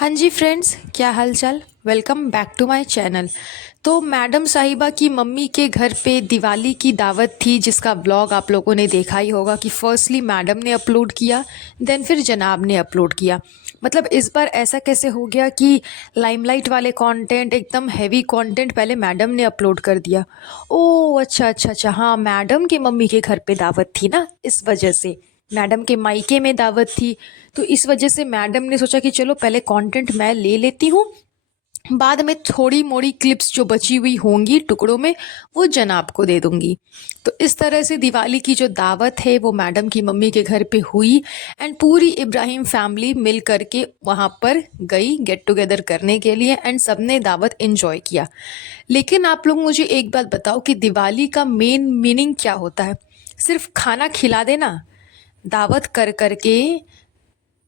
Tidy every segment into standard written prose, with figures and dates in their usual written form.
हाँ जी फ्रेंड्स, क्या हाल चाल। Welcome back to my channel. तो मैडम साहिबा की मम्मी के घर पे दिवाली की दावत थी, जिसका व्लॉग आप लोगों ने देखा ही होगा कि फर्स्टली मैडम ने अपलोड किया, देन फिर जनाब ने अपलोड किया। मतलब इस बार ऐसा कैसे हो गया कि लाइमलाइट वाले कंटेंट, एकदम हैवी कंटेंट पहले मैडम ने अपलोड कर दिया। ओह अच्छा अच्छा अच्छा, हाँ मैडम के मम्मी के घर पे दावत थी ना, इस वजह से मैडम के मायके में दावत थी। तो इस वजह से मैडम ने सोचा कि चलो पहले कंटेंट मैं ले लेती हूँ, बाद में थोड़ी मोड़ी क्लिप्स जो बची हुई होंगी टुकड़ों में वो जनाब को दे दूंगी। तो इस तरह से दिवाली की जो दावत है वो मैडम की मम्मी के घर पे हुई, एंड पूरी इब्राहिम फैमिली मिल करके वहाँ पर गई गेट टुगेदर करने के लिए, एंड सबने दावत एंजॉय किया। लेकिन आप लोग मुझे एक बात बताओ कि दिवाली का मेन मीनिंग क्या होता है? सिर्फ खाना खिला देना, दावत कर करके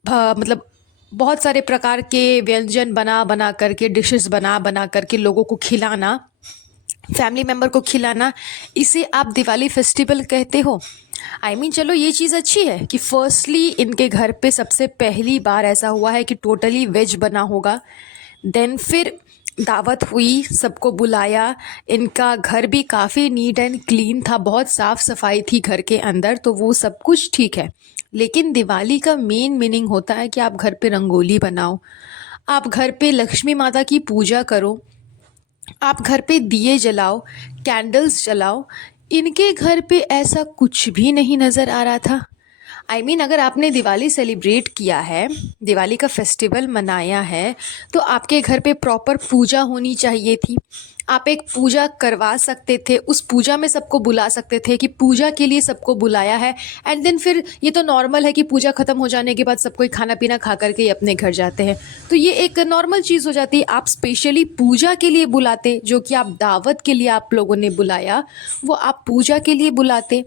मतलब बहुत सारे प्रकार के व्यंजन बना बना करके, डिशेस बना बना करके लोगों को खिलाना, फैमिली मेम्बर को खिलाना, इसे आप दिवाली फेस्टिवल कहते हो? चलो ये चीज़ अच्छी है कि फर्स्टली इनके घर पे सबसे पहली बार ऐसा हुआ है कि टोटली वेज बना होगा। देन फिर दावत हुई, सबको बुलाया। इनका घर भी काफ़ी नीट एंड क्लीन था, बहुत साफ़ सफाई थी घर के अंदर, तो वो सब कुछ ठीक है। लेकिन दिवाली का मेन मीनिंग होता है कि आप घर पे रंगोली बनाओ, आप घर पे लक्ष्मी माता की पूजा करो, आप घर पे दिए जलाओ, कैंडल्स जलाओ। इनके घर पे ऐसा कुछ भी नहीं नज़र आ रहा था। अगर आपने दिवाली सेलिब्रेट किया है, दिवाली का फेस्टिवल मनाया है, तो आपके घर पे प्रॉपर पूजा होनी चाहिए थी। आप एक पूजा करवा सकते थे, उस पूजा में सबको बुला सकते थे कि पूजा के लिए सबको बुलाया है। एंड देन फिर ये तो नॉर्मल है कि पूजा ख़त्म हो जाने के बाद सब कोई खाना पीना खा करके ही अपने घर जाते हैं, तो ये एक नॉर्मल चीज़ हो जाती है। आप स्पेशली पूजा के लिए बुलाते, जो कि आप दावत के लिए आप लोगों ने बुलाया, वो आप पूजा के लिए बुलाते।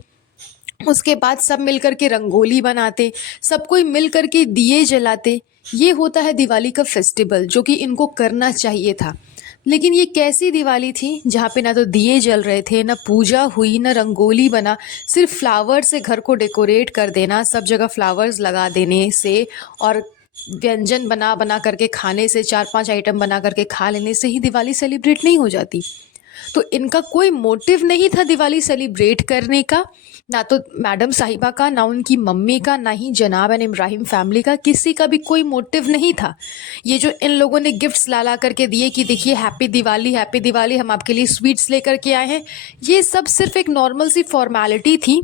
उसके बाद सब मिलकर के रंगोली बनाते, सब कोई मिल कर के दिए जलाते। ये होता है दिवाली का फेस्टिवल, जो कि इनको करना चाहिए था। लेकिन ये कैसी दिवाली थी जहाँ पे ना तो दिए जल रहे थे, ना पूजा हुई, ना रंगोली बना। सिर्फ फ्लावर से घर को डेकोरेट कर देना, सब जगह फ्लावर्स लगा देने से और व्यंजन बना बना करके खाने से, 4-5 आइटम बना करके खा लेने से ही दिवाली सेलिब्रेट नहीं हो जाती। तो इनका कोई मोटिव नहीं था दिवाली सेलिब्रेट करने का, ना तो मैडम साहिबा का, ना उनकी मम्मी का, ना ही जनाब एंड इब्राहिम फैमिली का, किसी का भी कोई मोटिव नहीं था। ये जो इन लोगों ने गिफ्ट्स ला ला करके दिए कि देखिए हैप्पी दिवाली, हम आपके लिए स्वीट्स लेकर के आए हैं, ये सब सिर्फ एक नॉर्मल सी फॉर्मेलिटी थी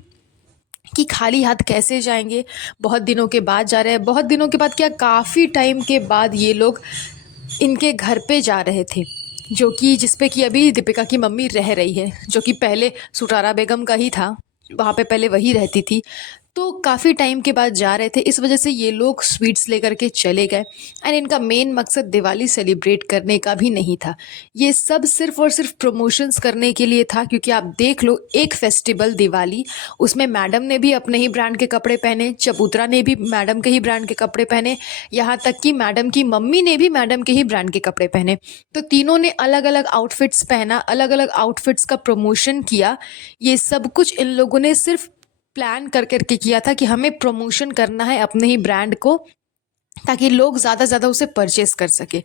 कि खाली हाथ कैसे जाएंगे। बहुत दिनों के बाद जा रहे हैं, बहुत दिनों के बाद क्या, काफ़ी टाइम के बाद ये लोग इनके घर पे जा रहे थे, जो कि जिस पे कि अभी दीपिका की मम्मी रह रही है, जो कि पहले सुटारा बेगम का ही था, वहाँ पे पहले वही रहती थी। तो काफ़ी टाइम के बाद जा रहे थे, इस वजह से ये लोग स्वीट्स लेकर के चले गए। एंड इनका मेन मकसद दिवाली सेलिब्रेट करने का भी नहीं था, ये सब सिर्फ और सिर्फ प्रमोशंस करने के लिए था। क्योंकि आप देख लो, एक फेस्टिवल दिवाली, उसमें मैडम ने भी अपने ही ब्रांड के कपड़े पहने, चबूतरा ने भी मैडम के ही ब्रांड के कपड़े पहने, यहाँ तक कि मैडम की मम्मी ने भी मैडम के ही ब्रांड के कपड़े पहने। तो तीनों ने अलग अलग आउटफिट्स पहना, अलग अलग आउटफिट्स का प्रमोशन किया। ये सब कुछ इन लोगों ने सिर्फ प्लान कर करके किया था कि हमें प्रमोशन करना है अपने ही ब्रांड को, ताकि लोग ज़्यादा से ज़्यादा उसे परचेस कर सके।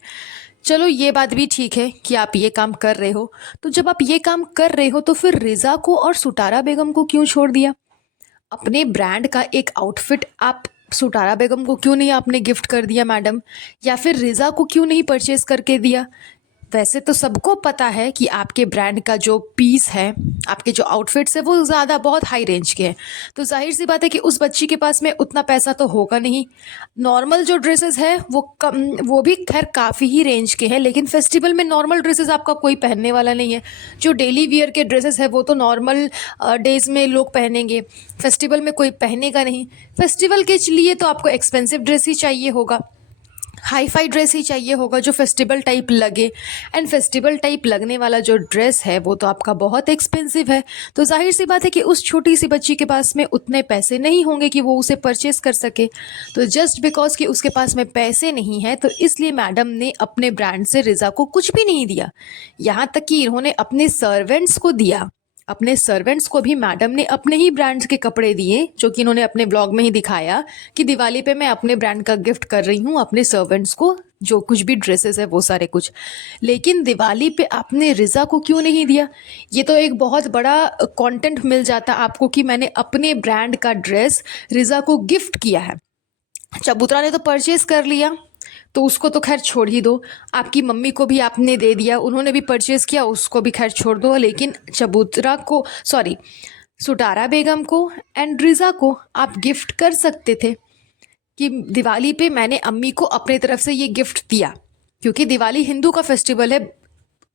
चलो ये बात भी ठीक है कि आप ये काम कर रहे हो, तो जब आप ये काम कर रहे हो तो फिर रिज़ा को और सुटारा बेगम को क्यों छोड़ दिया? अपने ब्रांड का एक आउटफिट आप सुटारा बेगम को क्यों नहीं आपने गिफ्ट कर दिया मैडम? या फिर रिज़ा को क्यों नहीं परचेस करके दिया? वैसे तो सबको पता है कि आपके ब्रांड का जो पीस है, आपके जो आउटफिट्स है, वो ज़्यादा बहुत हाई रेंज के हैं। तो जाहिर सी बात है कि उस बच्ची के पास में उतना पैसा तो होगा नहीं। नॉर्मल जो ड्रेसेस है वो कम, वो भी खैर काफ़ी ही रेंज के हैं, लेकिन फेस्टिवल में नॉर्मल ड्रेसेस आपका कोई पहनने वाला नहीं है। जो डेली वियर के ड्रेसेस है वो तो नॉर्मल डेज में लोग पहनेंगे, फेस्टिवल में कोई पहनेगा नहीं। फेस्टिवल के लिए तो आपको एक्सपेंसिव ड्रेस ही चाहिए होगा, हाई फाई ड्रेस ही चाहिए होगा जो फेस्टिवल टाइप लगे। एंड फेस्टिवल टाइप लगने वाला जो ड्रेस है वो तो आपका बहुत एक्सपेंसिव है। तो जाहिर सी बात है कि उस छोटी सी बच्ची के पास में उतने पैसे नहीं होंगे कि वो उसे परचेस कर सके। तो जस्ट बिकॉज कि उसके पास में पैसे नहीं है, तो इसलिए मैडम ने अपने ब्रांड से रिज़ा को कुछ भी नहीं दिया। यहाँ तक कि इन्होंने अपने सर्वेंट्स को दिया, अपने सर्वेंट्स को भी मैडम ने अपने ही ब्रांड्स के कपड़े दिए, जो कि इन्होंने अपने ब्लॉग में ही दिखाया कि दिवाली पे मैं अपने ब्रांड का गिफ्ट कर रही हूँ अपने सर्वेंट्स को, जो कुछ भी ड्रेसेस है वो सारे कुछ। लेकिन दिवाली पे आपने रिज़ा को क्यों नहीं दिया? ये तो एक बहुत बड़ा कंटेंट मिल जाता आपको कि मैंने अपने ब्रांड का ड्रेस रिज़ा को गिफ्ट किया है। चबूतरा ने तो परचेज कर लिया, तो उसको तो खैर छोड़ ही दो। आपकी मम्मी को भी आपने दे दिया, उन्होंने भी परचेज किया, उसको भी खैर छोड़ दो। लेकिन चबूतरा को, सॉरी, सुटारा बेगम को एंड रिज़ा को आप गिफ्ट कर सकते थे कि दिवाली पे मैंने अम्मी को अपने तरफ से ये गिफ्ट दिया। क्योंकि दिवाली हिंदू का फेस्टिवल है।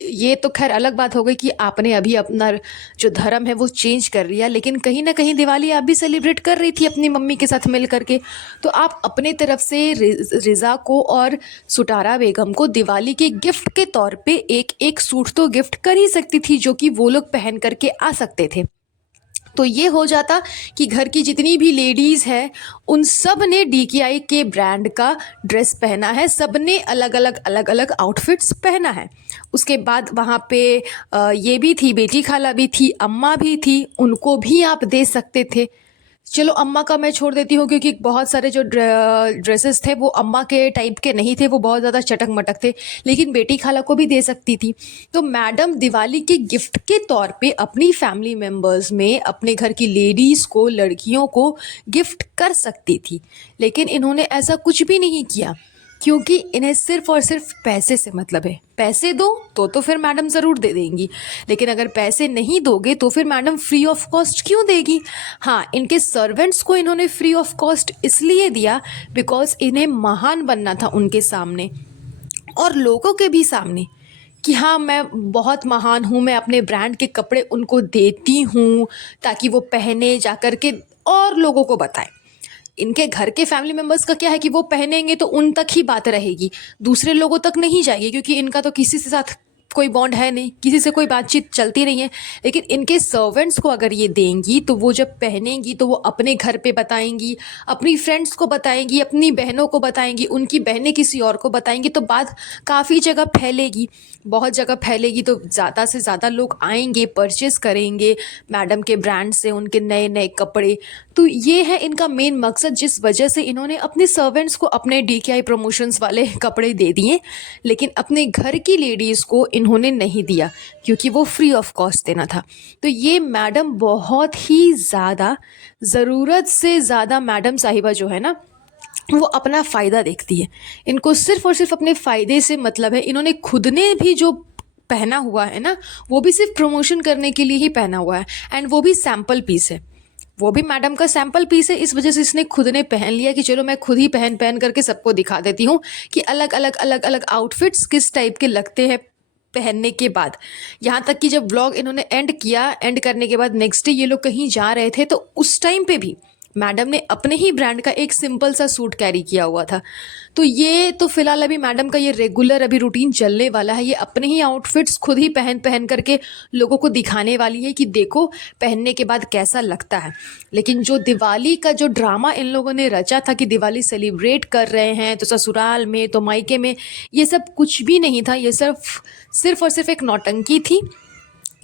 ये तो खैर अलग बात हो गई कि आपने अभी अपना जो धर्म है वो चेंज कर लिया, लेकिन कहीं ना कहीं दिवाली आप भी सेलिब्रेट कर रही थी अपनी मम्मी के साथ मिल करके। तो आप अपने तरफ से रिज़ा को और सुटारा बेगम को दिवाली के गिफ्ट के तौर पे एक एक सूट तो गिफ्ट कर ही सकती थी, जो कि वो लोग पहन करके आ सकते थे। तो ये हो जाता कि घर की जितनी भी लेडीज़ हैं उन सब ने डीकेआई के ब्रांड का ड्रेस पहना है, सब ने अलग अलग आउटफिट्स पहना है। उसके बाद वहाँ पे ये भी थी, बेटी खाला भी थी, अम्मा भी थी, उनको भी आप दे सकते थे। चलो अम्मा का मैं छोड़ देती हूँ, क्योंकि बहुत सारे जो ड्रेसेस थे वो अम्मा के टाइप के नहीं थे, वो बहुत ज़्यादा चटक मटक थे। लेकिन बेटी खाला को भी दे सकती थी। तो मैडम दिवाली के गिफ्ट के तौर पे अपनी फैमिली मेम्बर्स में अपने घर की लेडीज़ को, लड़कियों को गिफ्ट कर सकती थी। लेकिन इन्होंने ऐसा कुछ भी नहीं किया, क्योंकि इन्हें सिर्फ और सिर्फ पैसे से मतलब है। पैसे दो तो फिर मैडम ज़रूर दे देंगी, लेकिन अगर पैसे नहीं दोगे तो फिर मैडम फ्री ऑफ कॉस्ट क्यों देगी? हाँ, इनके सर्वेंट्स को इन्होंने फ्री ऑफ कॉस्ट इसलिए दिया बिकॉज इन्हें महान बनना था उनके सामने और लोगों के भी सामने, कि हाँ मैं बहुत महान हूँ, मैं अपने ब्रांड के कपड़े उनको देती हूँ ताकि वो पहने जा कर के और लोगों को बताएं। इनके घर के फैमिली मेम्बर्स का क्या है कि वो पहनेंगे तो उन तक ही बात रहेगी, दूसरे लोगों तक नहीं जाएगी, क्योंकि इनका तो किसी से साथ कोई बॉन्ड है नहीं, किसी से कोई बातचीत चलती नहीं है। लेकिन इनके सर्वेंट्स को अगर ये देंगी तो वो जब पहनेंगी तो वो अपने घर पे बताएंगी, अपनी फ्रेंड्स को बताएंगी, अपनी बहनों को बताएंगी, उनकी बहनें किसी और को बताएंगी, तो बात काफ़ी जगह फैलेगी, बहुत जगह फैलेगी। तो ज़्यादा से ज़्यादा लोग आएंगे, परचेस करेंगे मैडम के ब्रांड से उनके नए नए कपड़े। तो ये है इनका मेन मकसद, जिस वजह से इन्होंने अपने सर्वेंट्स को अपने डीकेआई प्रमोशंस वाले कपड़े दे दिए, लेकिन अपने घर की लेडीज़ को इन्होंने नहीं दिया, क्योंकि वो फ्री ऑफ कॉस्ट देना था। तो ये मैडम बहुत ही ज़्यादा, ज़रूरत से ज़्यादा मैडम साहिबा जो है ना, वो अपना फ़ायदा देखती है। इनको सिर्फ और सिर्फ अपने फ़ायदे से मतलब है। इन्होंने खुद ने भी जो पहना हुआ है ना, वो भी सिर्फ प्रमोशन करने के लिए ही पहना हुआ है, एंड वो भी सैम्पल पीस है, वो भी मैडम का सैम्पल पीस है। इस वजह से इसने खुद ने पहन लिया कि चलो मैं खुद ही पहन पहन करके सबको दिखा देती हूँ कि अलग अलग आउटफिट्स किस टाइप के लगते हैं पहनने के बाद। यहाँ तक कि जब व्लॉग इन्होंने एंड किया, एंड करने के बाद नेक्स्ट डे ये लोग कहीं जा रहे थे, तो उस टाइम पे भी मैडम ने अपने ही ब्रांड का एक सिंपल सा सूट कैरी किया हुआ था। तो ये तो फिलहाल अभी मैडम का ये रेगुलर अभी रूटीन चलने वाला है। ये अपने ही आउटफिट्स खुद ही पहन पहन करके लोगों को दिखाने वाली है कि देखो पहनने के बाद कैसा लगता है। लेकिन जो दिवाली का जो ड्रामा इन लोगों ने रचा था कि दिवाली सेलिब्रेट कर रहे हैं तो ससुराल में तो मायके में, ये सब कुछ भी नहीं था। ये सिर्फ और सिर्फ एक नौटंकी थी,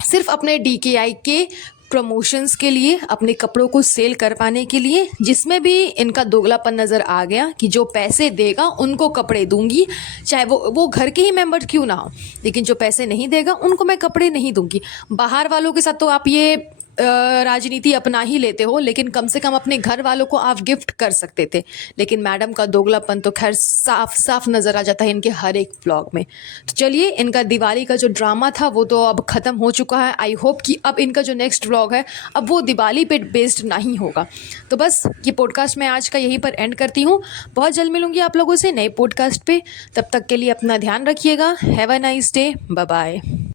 सिर्फ अपने डीकेआई के प्रमोशंस के लिए, अपने कपड़ों को सेल करवाने के लिए, जिसमें भी इनका दोगलापन नज़र आ गया कि जो पैसे देगा उनको कपड़े दूंगी, चाहे वो घर के ही मेंबर क्यों ना हो, लेकिन जो पैसे नहीं देगा उनको मैं कपड़े नहीं दूंगी। बाहर वालों के साथ तो आप ये राजनीति अपना ही लेते हो, लेकिन कम से कम अपने घर वालों को आप गिफ्ट कर सकते थे। लेकिन मैडम का दोगलापन तो खैर साफ साफ नज़र आ जाता है इनके हर एक व्लॉग में। तो चलिए, इनका दिवाली का जो ड्रामा था वो तो अब ख़त्म हो चुका है। आई होप कि अब इनका जो नेक्स्ट व्लॉग है अब वो दिवाली पे बेस्ड नहीं होगा। तो बस ये पॉडकास्ट मैं आज का यहीं पर एंड करती हूँ। बहुत जल्द मिलूंगी आप लोगों से नए पॉडकास्ट पे। तब तक के लिए अपना ध्यान रखिएगा। Have a nice day. Bye bye.